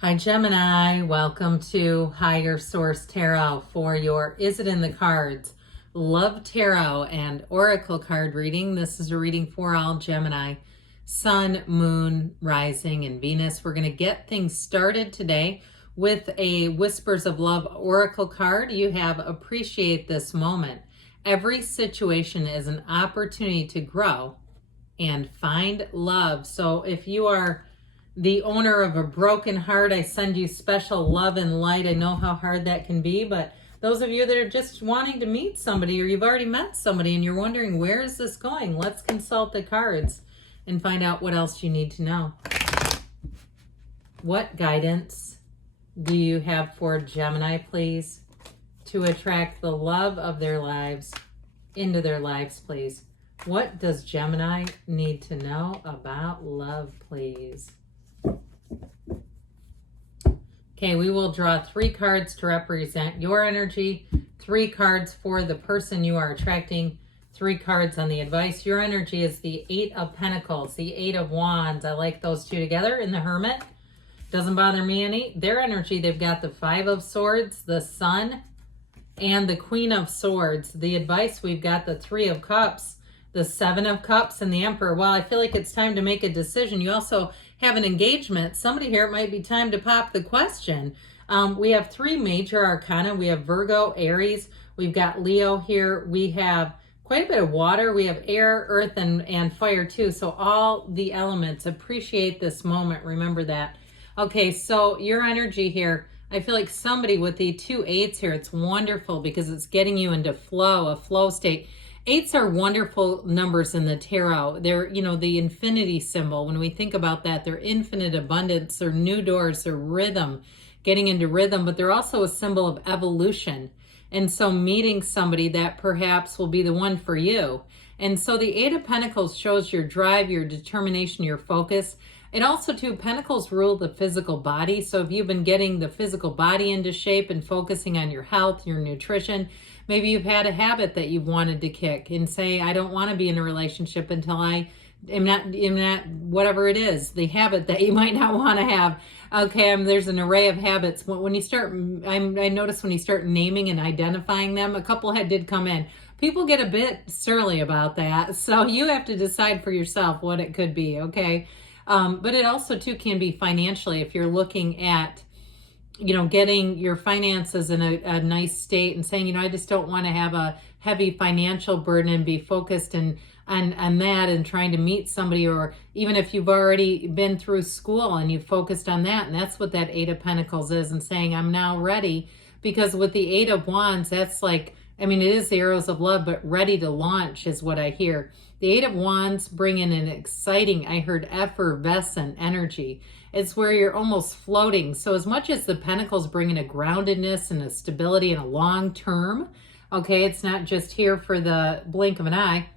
Hi Gemini, welcome to Higher Source Tarot for your Is It in the Cards Love Tarot and Oracle card reading. This is a reading for all Gemini, Sun, Moon, Rising, and Venus. We're going to get things started today with a Whispers of Love Oracle card. You have Appreciate This Moment. Every situation is an opportunity to grow and find love. So if you are the owner of a broken heart, I send you special love and light. I know how hard that can be, but those of you that are just wanting to meet somebody, or you've already met somebody and you're wondering, where is this going? Let's consult the cards and find out what else you need to know. What guidance do you have for Gemini, please, to attract the love of their lives into their lives, please? What does Gemini need to know about love, please? Okay, we will draw 3 cards to represent your energy, 3 cards for the person you are attracting, 3 cards on the advice. Your energy is the 8 of Pentacles, the 8 of Wands. I like those two together in the Hermit. Doesn't bother me any. Their energy, they've got the 5 of Swords, the Sun, and the Queen of Swords. The advice, we've got the 3 of Cups, the 7 of Cups, and the Emperor. Well, I feel like it's time to make a decision. You also have an engagement. Somebody here, it might be time to pop the question. We have 3 major arcana. We have Virgo, Aries. We've got Leo here. We have quite a bit of water. We have air, earth, and fire too. So all the elements. Appreciate this moment. Remember that. Okay, so your energy here, I feel like somebody with the 2 8s here, it's wonderful because it's getting you into flow, a flow state. 8s are wonderful numbers in the tarot. They're, the infinity symbol. When we think about that, they're infinite abundance, they're new doors, they're rhythm, getting into rhythm, but they're also a symbol of evolution. And so meeting somebody that perhaps will be the one for you. And so the 8 of Pentacles shows your drive, your determination, your focus. It also, too, Pentacles rule the physical body. So if you've been getting the physical body into shape and focusing on your health, your nutrition, maybe you've had a habit that you've wanted to kick and say, I don't want to be in a relationship until I am not, whatever it is, the habit that you might not want to have. Okay, there's an array of habits. When you start, I notice when you start naming and identifying them, a couple did come in. People get a bit surly about that. So you have to decide for yourself what it could be, okay? But it also, too, can be financially if you're looking at getting your finances in a nice state and saying, I just don't want to have a heavy financial burden and be focused on that and trying to meet somebody, or even if you've already been through school and you've focused on that. And that's what that 8 of Pentacles is, and saying, I'm now ready, because with the 8 of Wands, that's like, it is the arrows of love, but ready to launch is what I hear. The 8 of Wands bring in an exciting, I heard effervescent energy. It's where you're almost floating. So as much as the Pentacles bring in a groundedness and a stability and a long term, okay, it's not just here for the blink of an eye.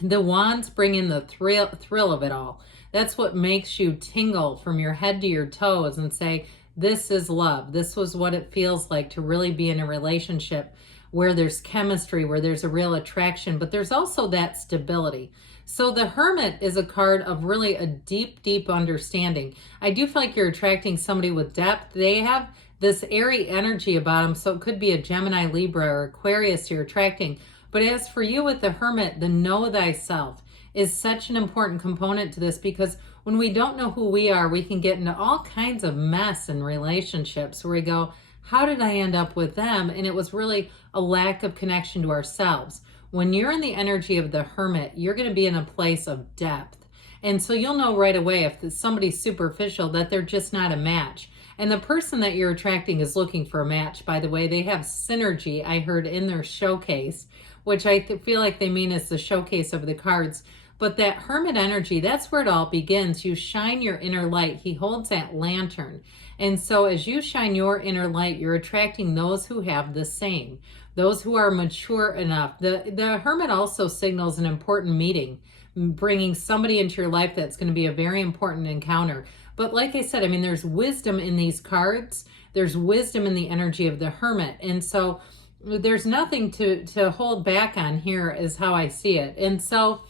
The Wands bring in the thrill of it all. That's what makes you tingle from your head to your toes and say, this is love. This was what it feels like to really be in a relationship where there's chemistry, where there's a real attraction, but there's also that stability. So the Hermit is a card of really a deep, deep understanding. I do feel like you're attracting somebody with depth. They have this airy energy about them, so it could be a Gemini, Libra, or Aquarius you're attracting. But as for you with the Hermit, the know thyself is such an important component to this, because when we don't know who we are, we can get into all kinds of mess in relationships where we go, how did I end up with them? And it was really a lack of connection to ourselves. When you're in the energy of the Hermit, you're going to be in a place of depth. And so you'll know right away if somebody's superficial that they're just not a match. And the person that you're attracting is looking for a match, by the way. They have synergy, I heard, in their showcase, which I feel like they mean is the showcase of the cards. But that Hermit energy, that's where it all begins. You shine your inner light. He holds that lantern. And so as you shine your inner light, you're attracting those who have the same, those who are mature enough. The Hermit also signals an important meeting, bringing somebody into your life that's going to be a very important encounter. But like I said, there's wisdom in these cards. There's wisdom in the energy of the Hermit. And so there's nothing to hold back on here is how I see it. And so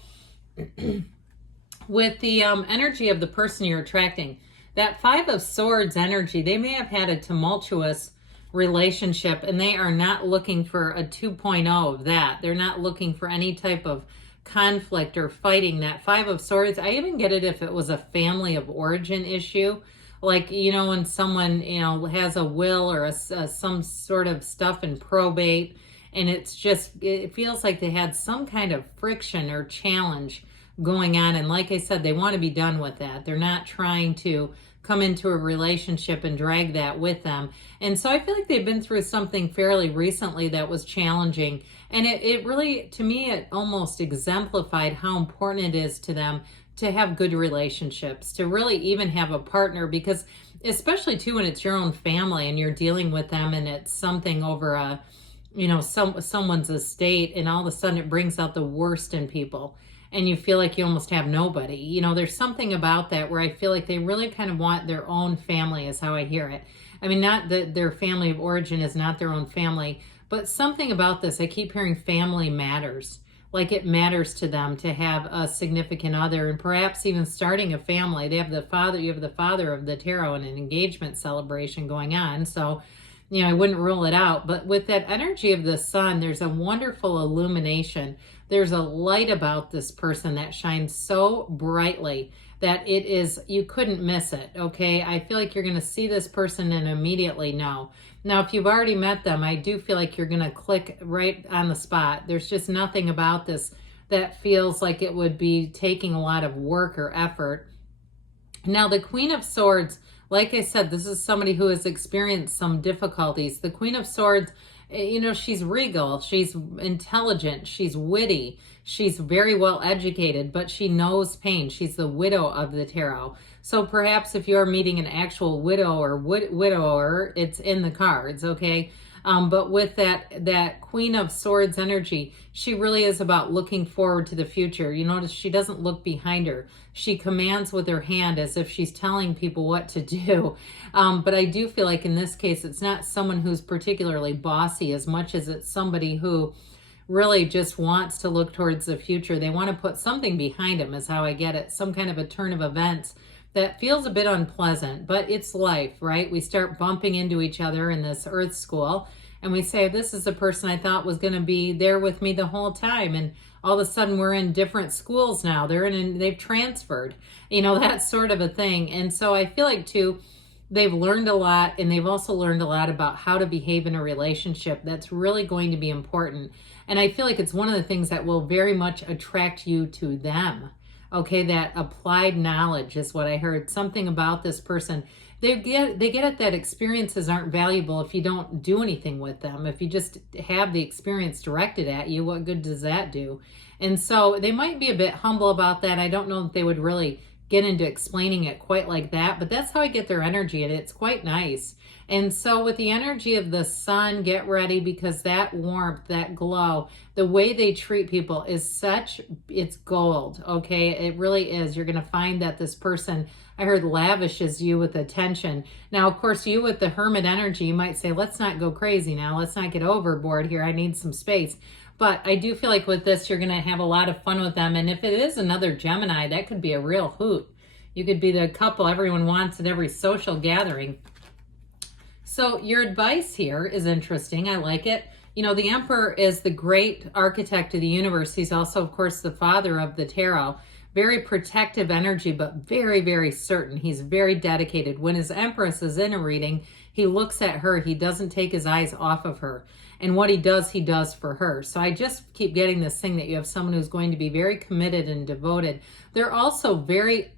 with the energy of the person you're attracting, that Five of Swords energy, they may have had a tumultuous relationship and they are not looking for a 2.0 of that. They're not looking for any type of conflict or fighting. That Five of Swords, I even get it if it was a family of origin issue. Like, you know, when someone, you know, has a will or some sort of stuff in probate, and it's just, it feels like they had some kind of friction or challenge going on. And like I said, they want to be done with that. They're not trying to come into a relationship and drag that with them. And so I feel like they've been through something fairly recently that was challenging. And it really, to me, it almost exemplified how important it is to them to have good relationships, to really even have a partner, because especially too when it's your own family and you're dealing with them and it's something over a, you know, someone's estate, and all of a sudden it brings out the worst in people and you feel like you almost have nobody. You know, there's something about that where I feel like they really kind of want their own family, is how I hear it. I mean, not that their family of origin is not their own family, but something about this, I keep hearing family matters. Like it matters to them to have a significant other, and perhaps even starting a family. They have the father, you have the father of the tarot and an engagement celebration going on. So, you know, I wouldn't rule it out. But with that energy of the sun, there's a wonderful illumination. There's a light about this person that shines so brightly that it is, you couldn't miss it, okay? I feel like you're going to see this person and immediately know. Now, if you've already met them, I do feel like you're going to click right on the spot. There's just nothing about this that feels like it would be taking a lot of work or effort. Now, the Queen of Swords, like I said, this is somebody who has experienced some difficulties. The Queen of Swords, you know, she's regal, she's intelligent, she's witty, she's very well educated, but she knows pain. She's the widow of the tarot. So perhaps if you're meeting an actual widow or widower, it's in the cards, okay? But with that Queen of Swords energy, she really is about looking forward to the future. You notice she doesn't look behind her. She commands with her hand as if she's telling people what to do. But I do feel like in this case, it's not someone who's particularly bossy as much as it's somebody who really just wants to look towards the future. They want to put something behind them, is how I get it. Some kind of a turn of events that feels a bit unpleasant, but it's life, right? We start bumping into each other in this earth school and we say, this is the person I thought was going to be there with me the whole time. And all of a sudden we're in different schools now. They've transferred, you know, that sort of a thing. And so I feel like too, they've learned a lot, and they've also learned a lot about how to behave in a relationship. That's really going to be important. And I feel like it's one of the things that will very much attract you to them. Okay, that applied knowledge is what I heard. Something about this person. They get it that experiences aren't valuable if you don't do anything with them. If you just have the experience directed at you, what good does that do? And so they might be a bit humble about that. I don't know if they would really get into explaining it quite like that, but that's how I get their energy, and it's quite nice. And so with the energy of the sun, get ready, because that warmth, that glow, the way they treat people is such, it's gold, okay? It really is. You're going to find that this person, I heard, lavishes you with attention. Now, of course, you with the hermit energy, you might say, let's not go crazy now. Let's not get overboard here. I need some space. But I do feel like with this, you're going to have a lot of fun with them. And if it is another Gemini, that could be a real hoot. You could be the couple everyone wants at every social gathering. So your advice here is interesting. I like it. You know, the Emperor is the great architect of the universe. He's also, of course, the father of the tarot. Very protective energy, but very, very certain. He's very dedicated. When his Empress is in a reading, he looks at her. He doesn't take his eyes off of her. And what he does for her. So I just keep getting this thing that you have someone who's going to be very committed and devoted. They're also very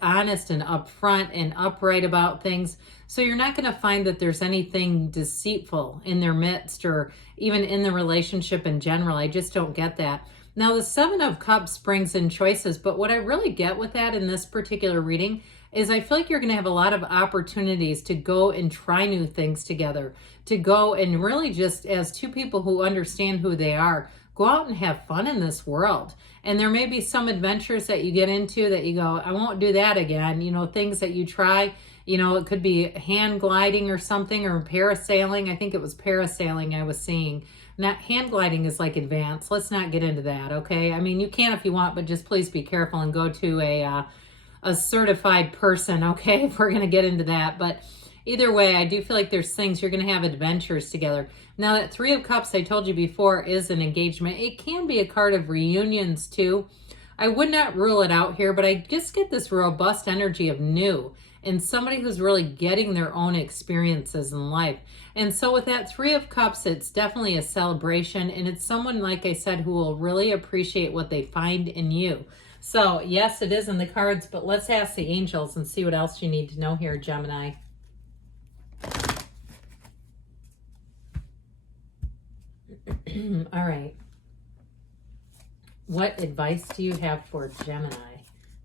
honest and upfront and upright about things. So you're not going to find that there's anything deceitful in their midst or even in the relationship in general. I just don't get that. Now, the Seven of Cups brings in choices, but what I really get with that in this particular reading is I feel like you're going to have a lot of opportunities to go and try new things together, to go and really just as two people who understand who they are, go out and have fun in this world. And there may be some adventures that you get into that you go, I won't do that again. You know, things that you try, you know, it could be hand gliding or something, or parasailing. I think it was parasailing I was seeing. Not hand gliding is like advanced. Let's not get into that, okay? I mean, you can if you want, but just please be careful and go to a a certified person, okay, if we're going to get into that. But either way, I do feel like there's things you're going to have adventures together. Now, that Three of Cups I told you before is an engagement. It can be a card of reunions too. I would not rule it out here, but I just get this robust energy of new and somebody who's really getting their own experiences in life. And so with that Three of Cups, it's definitely a celebration, and it's someone, like I said, who will really appreciate what they find in you. So yes, it is in the cards, but let's ask the angels and see what else you need to know here, Gemini. All right. What advice do you have for Gemini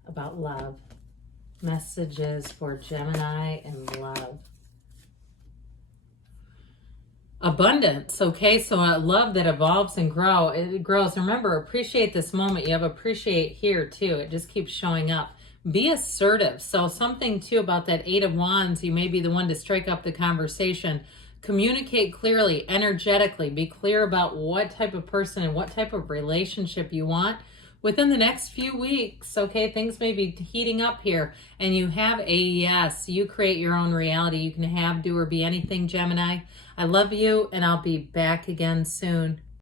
about love? Messages for Gemini and love. Abundance, okay? So a love that evolves and grows. Remember, appreciate this moment. You have appreciate here too. It just keeps showing up. Be assertive. So something too about that Eight of Wands, you may be the one to strike up the conversation. Communicate clearly, energetically. Be clear about what type of person and what type of relationship you want within the next few weeks. Okay, things may be heating up here, and you have a yes. You create your own reality. You can have, do, or be anything, Gemini. I love you, and I'll be back again soon.